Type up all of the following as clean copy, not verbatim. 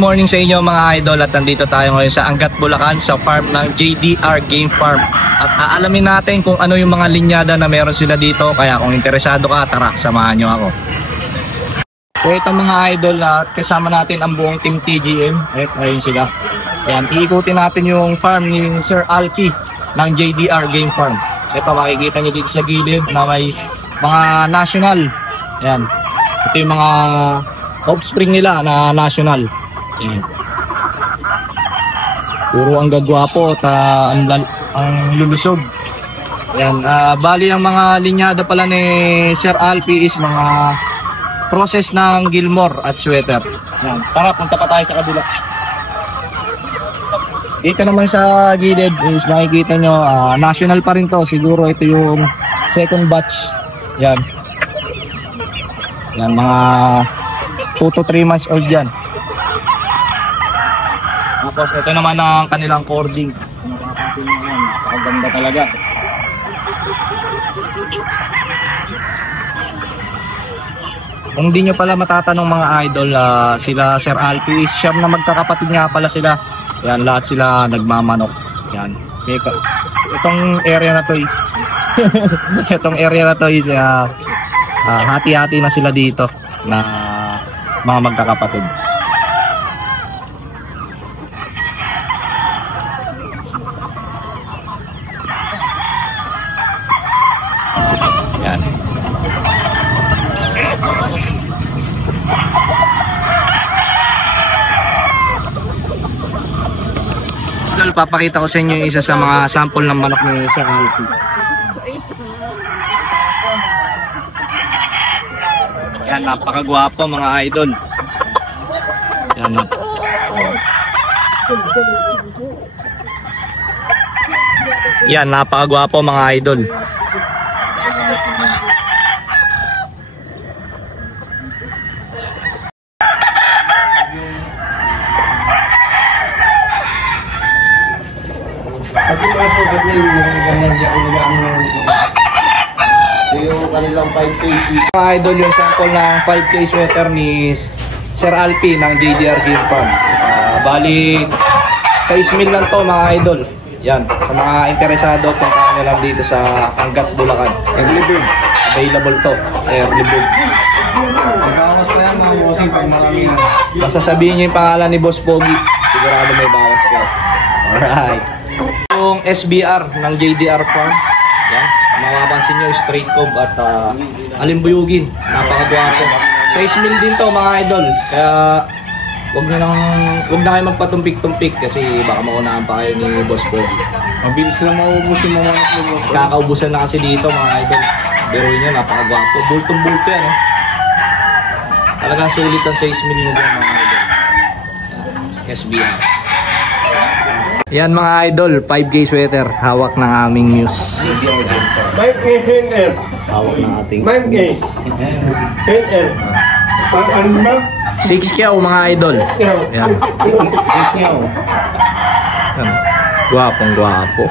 morning sa inyo mga idol, at nandito tayo ngayon sa Angat, Bulacan sa farm ng JDR Game Farm. At aalamin natin kung ano yung mga linyada na meron sila dito, kaya kung interesado ka, tara, samahan nyo ako. So ito mga idol, kasama natin ang buong team TGM. Ayun sila. Ayan, iikutin natin yung farm ni Sir Alfie ng JDR Game Farm. Ito makikita nyo dito sa gilid na may mga national. Ayan, ito yung mga offspring nila na national. Ayan. Puro ang gagwapo at ang lulusog. Ayan, bali ang mga linyada pala ni Sir Alfie is mga process ng Gilmore at sweater. Ayan. Tara, punta pa tayo sa kabila. Dito naman sa gilid is makikita nyo, national pa rin to. Siguro ito yung second batch. Yan. Yan, mga 2 to 3 months old yan. Tapos ito naman ang kanilang cording. Napakaganda talaga. Kung di nyo pala matatanong mga idol, sila Sir Alfie is siyam na magkakapatid nga pala sila. Yan, lahat sila nagmamanok. Yan. Itong area na to is itong area na to is hati-hati na sila dito na mga magkakapatid. Yan. Papakita ko sa inyo yung isa sa mga sample ng manok ni Sir Alfie. Yan, napakagwapo mga idol. Yan. Yan, napakagwapo mga idol. Yung kanilang 5K mga idol, yung sample ng 5K sweater ni Sir Alfie ng JDR Game Farm. Bali 6,000 lang to mga idol. Yan, sa mga interesado, punta nyo lang dito sa Angat, Bulacan. Early bird available to, early bird. Bawas pa yan mga bossing pag marami na. Basta sabihin nyo yung pangalan ni Boss Pogi, sigurado may bawas kayo. Alright, yung SBR ng JDR Farm. Yan, mapapansin nyo, straight cob at alimbuyugin. Napakagwapo. 6,000 din to mga idol. Kaya wag na kayo magpatumpik-tumpik kasi baka maunahan pa kayo ni Boss Pogi. Mabilis lang maubos yung mga boss. Kakaubusan na kasi dito mga idol. Biruin nyo, napakagwapo. Bultong-bulto yan, eh. Talagang sulit ang 6,000 nyo dyan mga idol. SBR. Yan mga idol, 5K sweater. Hawak ng aming news. 5K NL. Hawak ng ating 5K NL. Ano ba? 6K mga idol. Yan. Gwapong gwapo.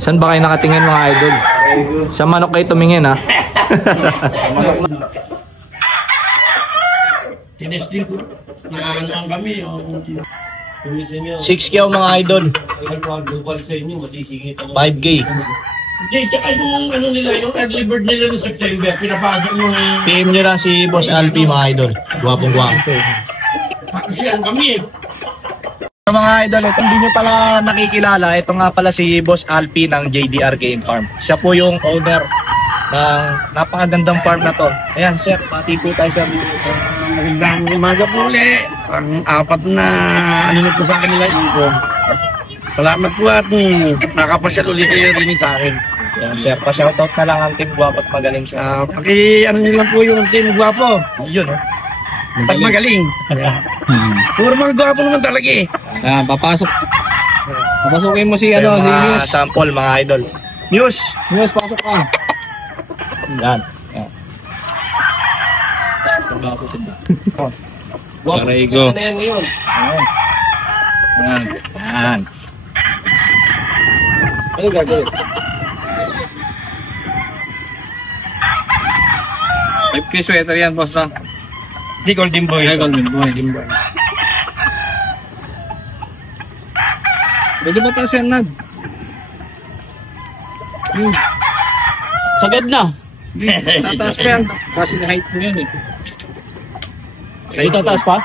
Saan ba kayo nakatingin mga idol? Sa manok kayo tumingin, ha? Tinesting ko. Nakakanoan kami. 6K mga idol. 5K. Hindi, tsaka yung ano nila, yung early bird nila noong September, pinapasok yung... PM nyo lang si Boss Alfie mga idol. Gwapong gwapo. Pakasiyan kami eh. So mga idol, ito hindi nyo pala nakikilala. Ito nga pala si Boss Alfie ng JDR Game Farm. Siya po yung owner ng napakagandang farm na to. Ayan sir, pati po tayo sa videos. Magandang umaga po ulit. Ang apat na ano na po sa kanila income. Salamat po at nakapasyal ulit kayo rin sa akin. Ayan sir, pa-shoutout na lang ang team Guwapo at magaling siya. Ano nyo lang po yung team Guwapo. Yun oh. Pag magaling. Puro mga Guwapo naman talaga eh. Papasok. Papasukin mo si ano, si News. Sample mga idol. News, pasok ka. Yan. Karaigo. Yan. Ano gagawin? 5K sweater yan, boss na. Di Golden Boy. Golden Boy. Medyo mataas yan, Nad. Sagad na. Tataas pa yan. Kasi na-height mo yan eh. Ay, tataas pa?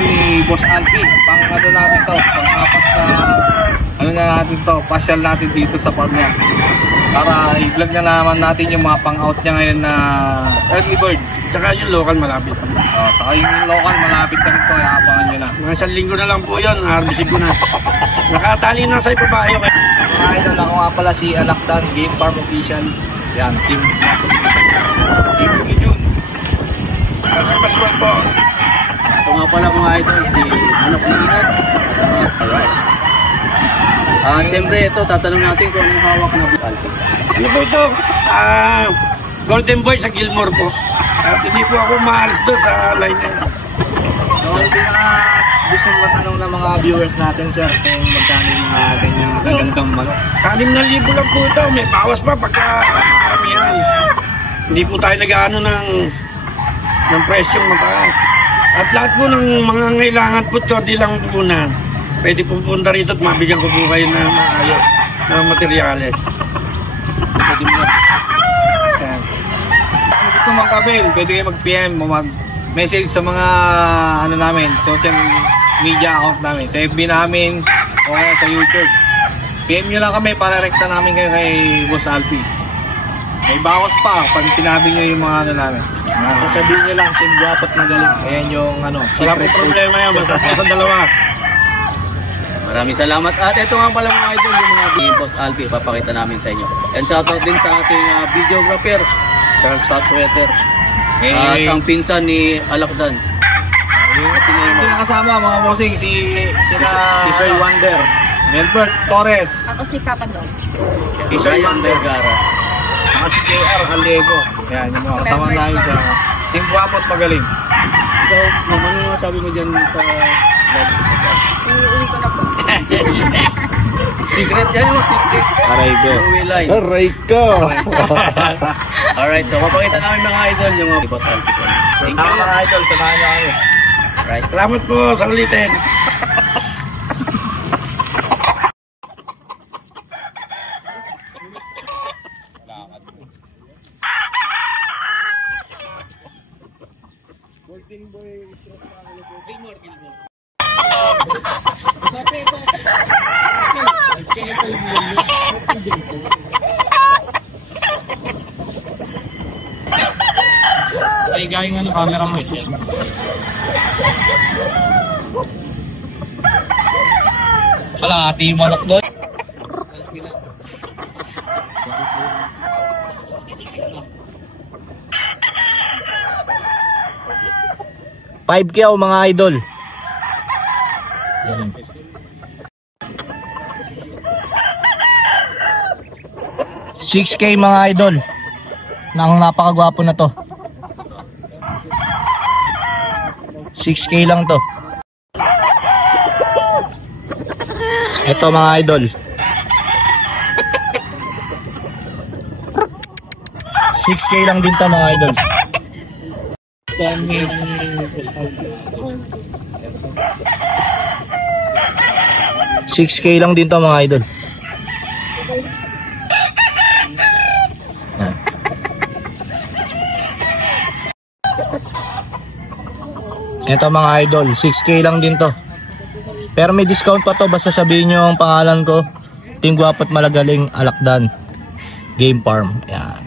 Ni Boss Alpi, pang ano natin to, pang-apat na ano na natin to, pasyal natin dito sa farm niya. Para i-vlog na naman natin yung mga pang-out niya ngayon na early bird. Tsaka yung local malapit. Saka yung local malapit na rin to, abangan nyo na. Mga isang linggo na lang po yun, harvesting ko na. Nakatali na sa ibabayo kayo. Mga idol, ako nga pala si Alakdan, Game Farm Official. Yan, team. Paswag po. Ito nga pala mga idol, si Manok ni Inad. Siyempre ito, tatanong natin kung anong hawak na Boss Alpi. Ano po ito? Golden Boy sa Gilmore po. At hindi po ako maalis doon sa line na yun. So, gusto matanong ng mga viewers natin, sir, kung magkano yung mga ganyang kagandang manok. 6,000 lang po ito. May bawas pa pagka karamihan. Hindi po tayo nag-ano ng presyong mataas. At lahat po ng mga ngailangan po, di lang po na. Pwede po punta rito at mabigyan ko po kayo ng maayos na materyales. Pwede mo na. Kung gusto magkabil, pwede kayo mag-PM o mag-message sa mga ano namin, social media account namin, sa FB namin o kaya sa YouTube. PM nyo lang kami para rekta namin kayo kay Boss Alpi. May bawas pa pag sinabi nyo yung mga ano namin. Sasabihin nyo lang, simgwapat magaling. Ayan yung ano, Wala po problema yan, basta sa dalawa. Maraming salamat. At ito nga pala mga idol, yung mga ni Boss Alpi, papakita namin sa inyo. And shoutout din sa ating videographer, Charles Satswetter. At ang pinsan ni Alakdan. Yung nakasama mga bossing, si Sir Wonder, Melbert Torres, Ako si Papa Dog. si Sir Ryan Wonder, Vergara. saka si JR Calego. Yan, yung mga kasama namin sa Team Guapo at Magaling. Ikaw, ma'am, ano yung sabi mo dyan sa live? Iuwi ko na po. Secret yan yung secret. Aray ko. Uwi line. Aray ko. Alright, so papakita namin mga idol yung mga Boss Alpi. Thank you. Mga idol, samahan niyo kami. Alright. Salamat po sa ulitin. Ay, gayong ano, camera mo eh. Wala, ati yung manok doon. $5K mga idol. $6K mga idol. Nang napakagwapo na to. 6K lang to. Ito mga idol. 6K lang din to mga idol. $6K lang din to mga idol. Yan. Ito mga idol, 6K lang din to. Pero may discount pa to, basta sabihin nyo ang pangalan ko. Team Guapo at Malagaling, Alakdan Game Farm. Yan.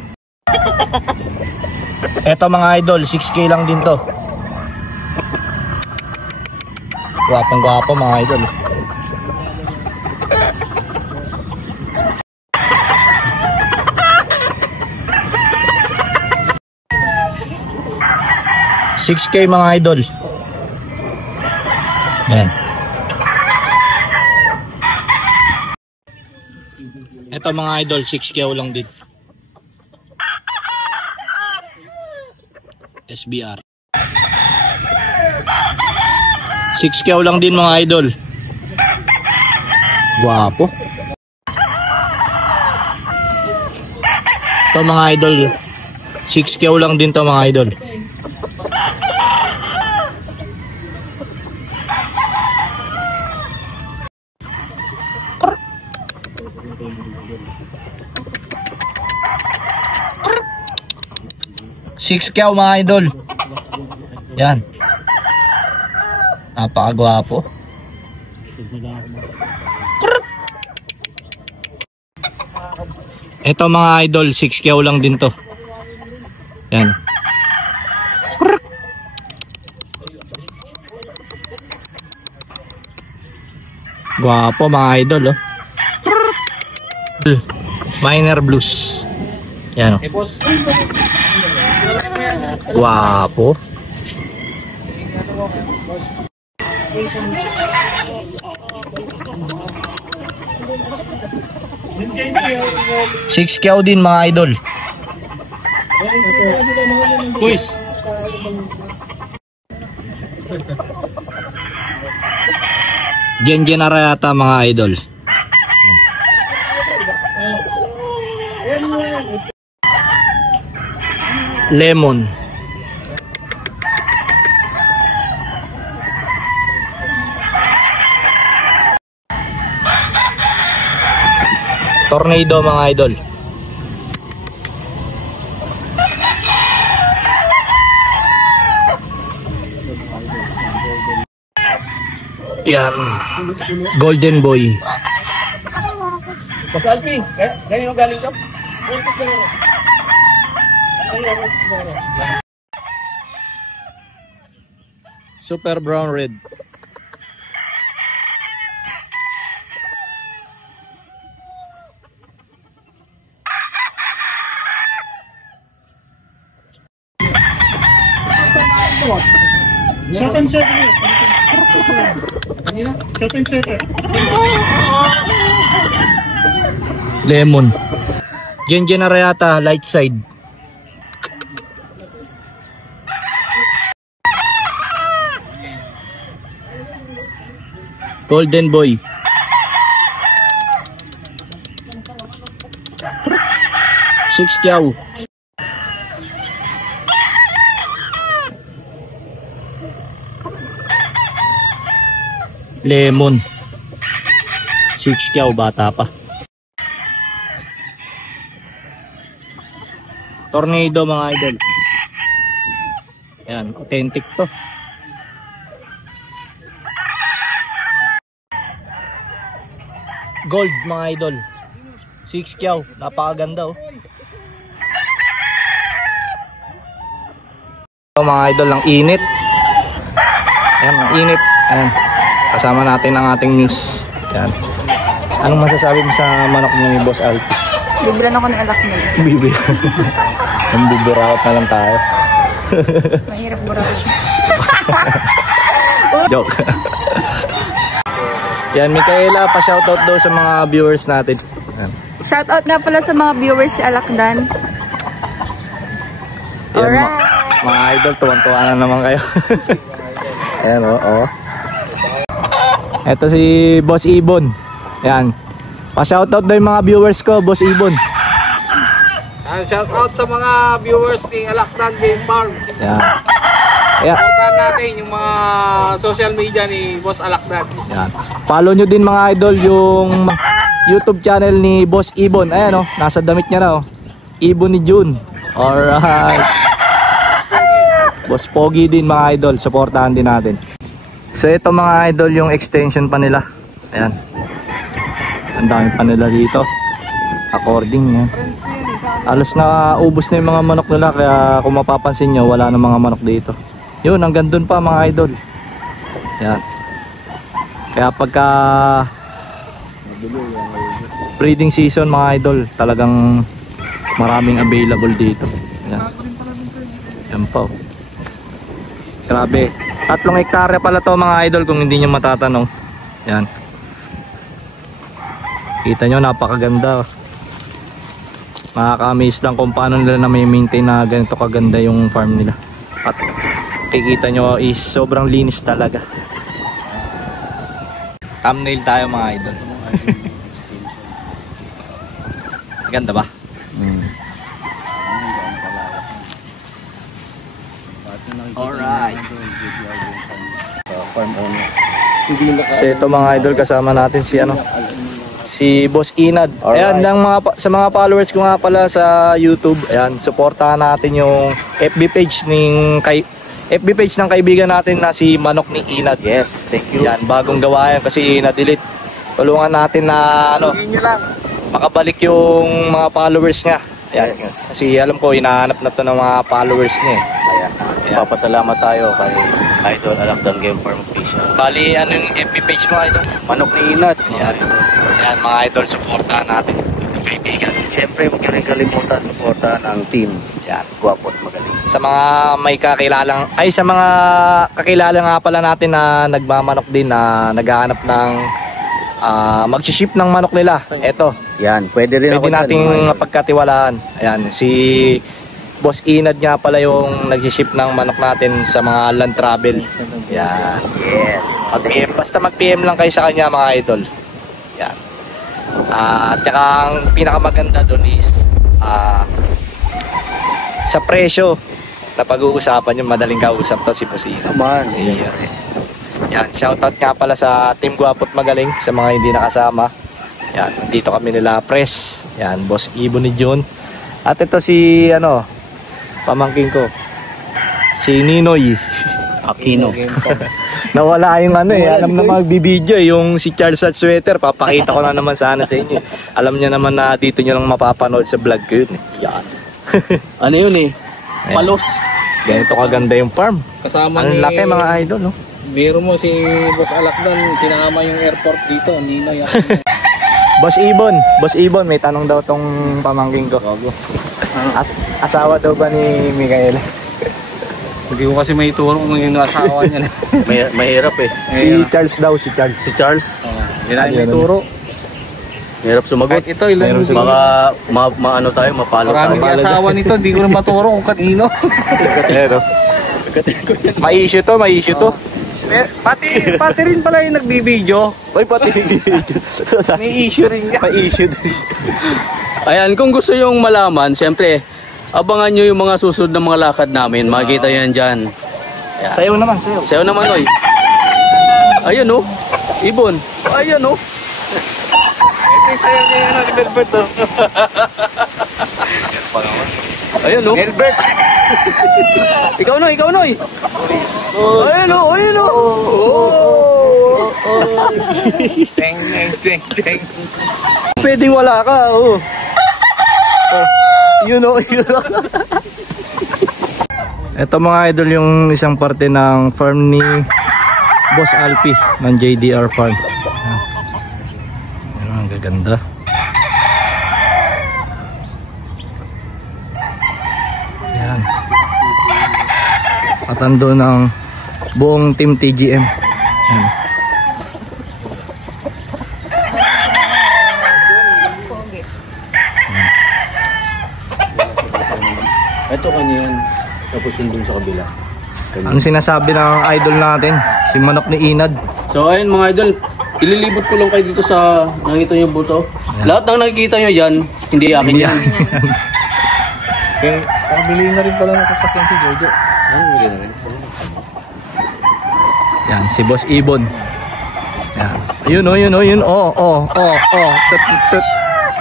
Ito mga idol, 6K lang din to. Guwapong guwapo mga idol. $6K mga idol. Yan. Ito mga idol, 6K lang din. SBR. 6K lang din mga idol. Guwapo. Ito mga idol, 6K lang din to mga idol. 6 kyaw mga idol. Yan. Napakagwapo. Ito mga idol, 6 kyaw lang din to. Yan. Gwapo mga idol, oh. Minor blues. Yan, oh. Gwapo. Six kyaw din mga idol. Quiz. Gen Arayata mga idol. Lemon. Tornado mga idol. Yan. Golden Boy. Boss Alpi, ganyan mo galing ka? Super brown red. Lemon. Gen Arayata light side. Golden Boy. Six kyaw. Lemon. 6 kyaw, bata pa. Tornado mga idol. Yan, authentic to. Gold mga idol. 6 kyaw, napakaganda oh. Mga idol, ang init. Ayan, ang init. Ayan. Kasama natin ang ating news. Yan. Anong masasabi mo sa manok ni Boss Alpi? Bibila na ako ng alak mo. Bibira. Nambibiraot na lang tayo. Mahirap buraot. Joke. Yan, Micaela, pa-shoutout daw sa mga viewers natin. Yan. Shoutout nga pala sa mga viewers si Alakdan. Yan, Alright. mga idol, tuwan-tuwa na naman kayo. Ayan, oo. Ito si Boss Ibon. Yan. Pa-shoutout daw yung mga viewers ko, Boss Ibon. Shoutout sa mga viewers ni Alakdan Game Farm. Yan. Yeah. Supportan natin yung mga social media ni Boss Alakdan. Yan. Follow nyo din mga idol yung YouTube channel ni Boss Ibon. Ayan oh, nasa damit niya na oh. Ibon ni June. Alright. Boss Pogi din mga idol, supportahan din natin. So ito mga idol yung extension pa nila. Ayan. Ang dami pa nila dito. According yan. Alos na ubos na yung mga manok nila, kaya kung mapapansin nyo, wala na mga manok dito. Yun, hanggang dun pa mga idol. Ayan. Kaya pagka breeding season mga idol, talagang maraming available dito. Ayan. Ayan pa oh. Grabe. 3 hektarya pala to mga idol kung hindi nyo matatanong. Yan. Kita nyo, napakaganda. Makaka-amaze lang kung paano nila na may maintain na ganito kaganda yung farm nila. At kikita nyo is sobrang linis talaga. Thumbnail tayo mga idol. Ganda ba? Alright. So ito mga idol, kasama natin si ano, si Boss Inad. Ayan, sa mga followers ko nga pala sa YouTube, ayan, suportahan natin yung FB page ng kaibigan natin na si Manok ni Inad. Yes, thank you. Yan, bagong gawa yan kasi na-delete. Tulungan natin na makabalik yung mga followers niya. Ayan, kasi alam ko, hinahanap na to ng mga followers niya. Ayan. Papasalamat tayo kay Idol Alakdan Game Farm Official. Bali, ano yung FB page mo, Idol? Manok ni Inad. Ayan, mga Idol, suportahan natin yung kaibigan. Siyempre, huwag nyo kalimutan suportahan ang team. Yan, gwapo at magaling. Sa mga may kakilalang, sa mga kakilala nga pala natin na nagmamanok din, na naghahanap ng mag-ship ng manok nila. Eto. Yan, pwede nating mapagkatiwalaan. Ayan, si Boss Inad nga pala yung nag-ship ng manok natin sa mga land travel. Yan. Yes. Basta mag-PM lang kayo sa kanya, mga idol. Yan. At saka ang pinakamaganda doon is sa presyo na pag-uusapan yung madaling kausap to si Boss Inad. Naman. Yan, shoutout nga pala sa Team Guwapot Magaling, sa mga hindi nakasama. Yan, nandito kami nila Press. Yan, Boss Ibo ni John. At ito si pamangking ko, si Ninoy Aquino. Nawala yung alam na magbibideo yung si Charles at Sweater. Papakita ko na naman sana sa inyo. Alam niya naman na dito nyo lang mapapanood sa vlog ko yun. Yan. Ano yun Palos. Ganito kaganda yung farm. Kasama Ang laki mga idol, no? Biro mo si Boss Alakdan, sinama yung airport dito, Ninoy Aquino. Boss Ibon, may tanong daw tong pamangking ko. Asawa daw ba ni Mikael? Hindi ko kasi may turo kung yung asawa niya. Mahirap Si Charles daw, si Charles. Si Charles? Hindi na may turo. Mahirap sumagot. Kahit ito, ilan yung Baka maano tayo, mapalo tayo. maraming asawa nito, hindi ko na maturo kung kanino. Pero may issue to. Pati rin pala yung nagbibideo. Pati May issue rin yan. May issue din. Ayan, kung gusto yung malaman, siyempre, abangan nyo yung mga susunod na mga lakad namin. Makikita yan dyan. Ayan. Sayo naman. Sayo naman, oy. Ayan, Ibon. Ayan, Ito yung sayo niya ni Melbert, Ayan, Melbert. Ikaw, Noy. Ayan, Teng. Pwedeng wala ka, You know. Ito mga idol yung isang parte ng farm ni Boss Alpi ng JDR Farm. Ayan, ang gaganda. Ayan. Patando ng buong team TGM. Ayan. Ito kanya yan. Tapos yung dun sa kabila. Ano sinasabi ng idol natin? Si Manok ni Inad. So ayun mga idol, ililibot ko lang kayo dito sa nakikita nyo buto. Lahat ng nakikita nyo yan, hindi akin yan. Okay, pabili na rin pala ng sasakyan si Jojo. Bili na rin. Yan, si Boss Ibon. Yan. Ayun. Tut.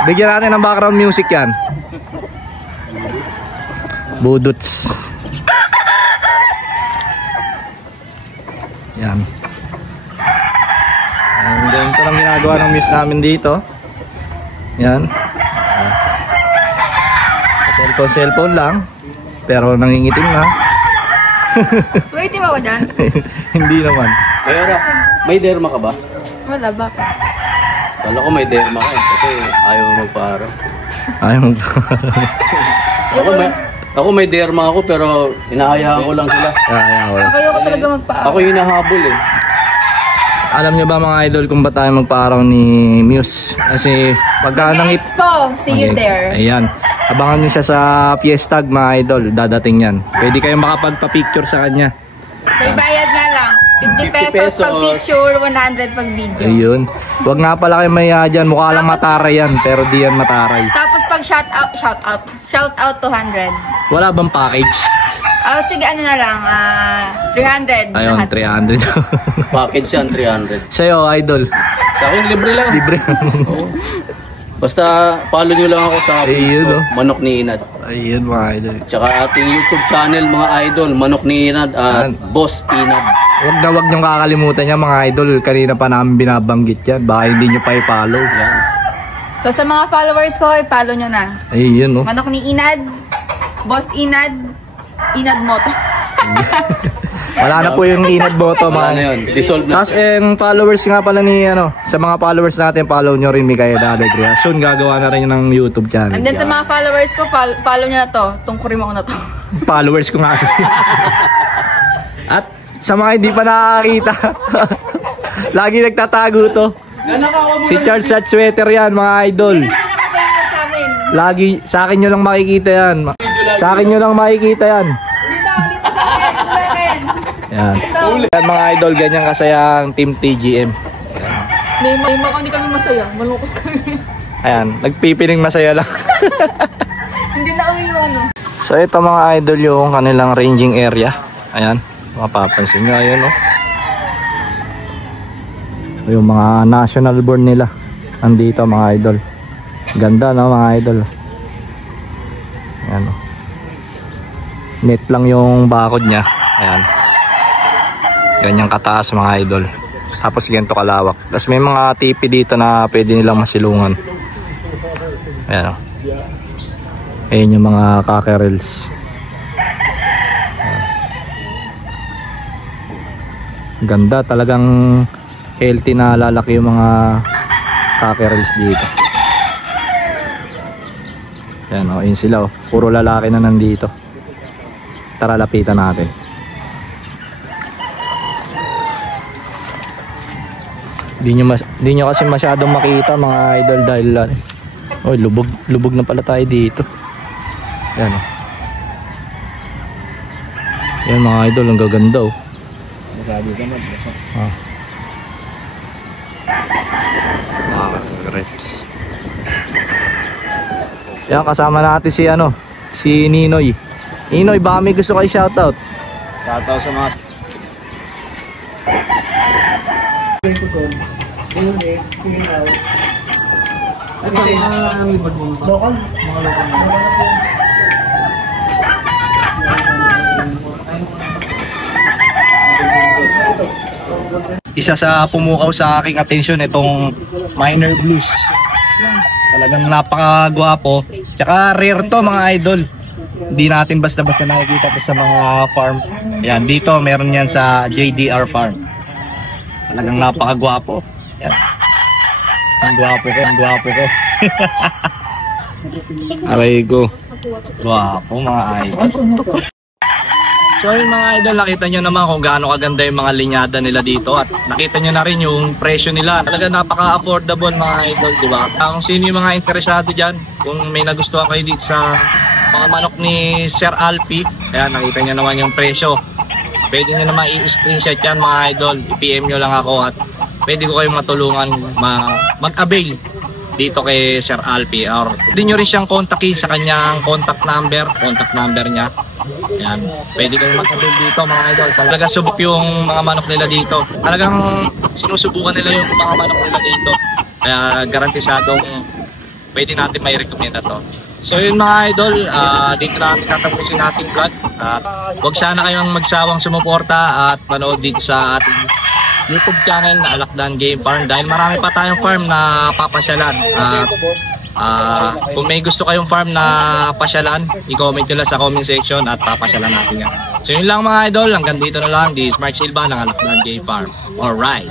Bigyan natin ng background music yan. Budots. Yan. And then, ito lang ginagawa ng miss namin dito. Yan. Cellphone lang. Pero nangingitim na. Wait, di ba ako dyan? Hindi naman. Kaya may derma ka ba? Wala ba? Kala ko may derma ka kasi ayaw magpaharap. Ako may derma ako pero hinahayaan ko lang sila. Ayoko talaga magpa-araw. Ako hinahabol Alam nyo ba mga idol kung ba tayo magpa-araw ni Muse? Kasi pagka nangip... Expo! See you there. Ayan. Abangan nyo siya sa Fiestag mga idol. Dadating yan. Pwede kayong makapagpa-picture sa kanya. May bayad nga lang. 50 pesos pag picture, 100 pag video. Ayun. Huwag nga pala kayo maya dyan. Mukha lang mataray yan. Pero di yan mataray. Tapos pag shout out 200. Wala bang package? Sige, ano na lang, 300. Ayun, lahat. 300. Package yan, 300. Sa'yo, idol. Sa Sa akin, libre lang. Libre. Oo. Basta follow nyo lang ako sa Ayun, Facebook, oh. Manok ni Inad. Ayun mga idol. Tsaka ating YouTube channel mga idol, Manok ni Inad at Yan. Boss Inad. Huwag niyong kakalimutan yan mga idol. Kanina pa namin binabanggit yan. Baka hindi nyo pa i-follow. Yan. So sa mga followers ko, i-follow nyo na. Ayun no. Manok ni Inad, Boss Inad, Inad Moto. Wala na po yung Inad Boto Wala na mga. yun, dissolve na. Tapos followers nga pala ni sa mga followers natin, follow nyo rin Mikaya Dalegria. Soon gagawa na rin ng YouTube channel. And then sa mga followers ko, follow nyo na to. Tungkurin mo ko na to. Followers ko nga. At sa mga hindi pa nakakita, lagi nagtatago to. Si Charles at Sweater yan mga idol. Hindi na pinaka-famous sa amin. Lagi, sa akin nyo lang makikita yan. Sa akin nyo lang makikita yan. Dito sa akin, sa akin. Yan. Yan mga idol, ganyan kasayang Team TGM. May hindi kami masaya. Malungkot kami. Ayan, nagpipiling masaya lang. Hindi na kami yung ano. So ito mga idol yung kanilang ranging area. Ayan, mapapansin nyo, ayan o. Yung mga national born nila andito mga idol. Ganda no mga idol. Ayan o. Net lang yung bakod nya. Ayan. Ganyang kataas mga idol. Tapos ganito kalawak. Tapos may mga tipi dito na pwede nilang masilungan. Ayan o. Ayan yung mga cockerels. Ganda, talagang healthy na lalaki yung mga cockerels dito. Ayan o, yun sila o. Puro lalaki na nandito. Tara lapitan natin. Di nyo kasi masyadong makita mga idol dahil oy, lubog na pala tayo dito. Yan o. Yan mga idol, ang gaganda o. Yan, kasama natin si si Ninoy. Ninoy, baka may gusto kayo shoutout. Shoutout sa mga Isa sa pumukaw sa aking atensyon itong Minor Blues. Talagang napakagwapo. Tsaka rare to mga idol. Hindi natin basta-basta nakikita to sa mga farm. Yan, dito meron yan sa JDR Farm. Talagang napakagwapo. Yan. Ang gwapo ko. Aray ko. Gwapo mga idol. So yung mga idol, nakita nyo naman kung gaano kaganda yung mga linyada nila dito. At nakita nyo na rin yung presyo nila. Talaga napaka-affordable mga idol, di ba? Kung sino yung mga interesado dyan, kung may nagustuhan kayo dito sa mga manok ni Sir Alfie, kaya nakita nyo naman yung presyo. Pwede nyo naman i-screenshot yan mga idol. I-PM nyo lang ako at pwede ko kayong matulungan mag-avail dito kay Sir Alfie. Or pwede nyo rin siyang kontakin sa kanyang contact number niya. Yan. Pwede kayong mag-avail dito mga idol. Talaga subok yung mga manok nila dito. Talagang sinusubukan nila yung mga manok nila dito. Kaya garantisadong pwede natin may recommend na to. So yun mga idol, dito natin tatapusin nating vlog. Huwag sana kayong magsawang sumuporta at manood dito sa ating YouTube channel na Alakdan Game Farm dahil marami pa tayong farm na papasyalan. Kung may gusto kayong farm na pasyalan, i-comment nyo lang sa comment section at papasyalan natin yan. So yun lang mga idol, hanggang dito na lang. This is Mark Silva ng Alakdan Game Farm. Alright.